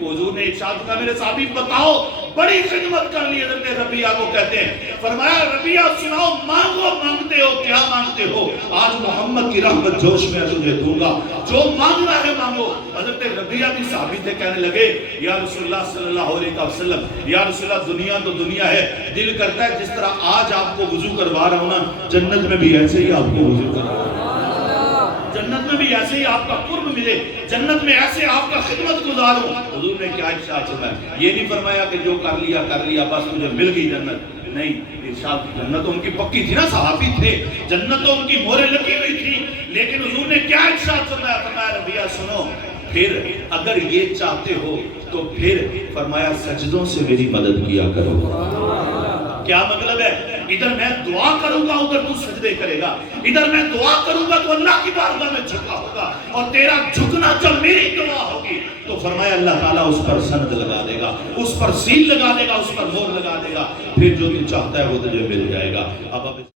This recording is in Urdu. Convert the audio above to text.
حضور نے ارشاد کیا میرے صحابی بتاؤ بڑی خدمت کر لی حضرت ربیعہ کو کہتے ہیں فرمایا ربیعہ سناؤ مانگو مانگتے ہو کیا مانگتے ہو آج محمد کی رحمت جوش میں تجھے دوں گا جو مانگنا ہے مانگو حضرت ربیعہ بھی صحابی تھے کہنے لگے یا رسول اللہ صلی اللہ علیہ وسلم یا رسول اللہ دنیا تو دنیا ہے دل کرتا ہے جس طرح آج آپ کو وضو کروا رہا ہوں نا جنت میں بھی ایسے ہی آپ کو وضو کروا رہا ہوں جنت میں بھی ایسے ہی آپ کا قرب ملے جنت میں ایسے آپ کا خدمت گزاروں حضور نے کیا ارشاد فرمایا یہ نہیں فرمایا کہ جو کر لیا بس مجھے مل گئی جنت نہیں ارشاد جنت تو ان کی پکی تھی نا صحابی تھے جنت تو ان کی مہریں لگی ہوئی تھی لیکن حضور نے کیا ارشاد فرمایا ربیعہ سنو پھر اگر یہ چاہتے ہو تو پھر فرمایا سجدوں سے میری مدد کیا کرو کیا مطلب ہے ادھر میں دعا کروں گا ادھر تو سجدے کرے گا ادھر میں دعا کروں گا تو اللہ کی بارگاہ میں جھکا ہوگا اور تیرا جھکنا جب میری دعا ہوگی تو فرمایا اللہ تعالیٰ اس پر سند لگا دے گا اس پر سیل لگا دے گا اس پر مہر لگا دے گا پھر جو تو چاہتا ہے وہ تجھے مل جائے گا اب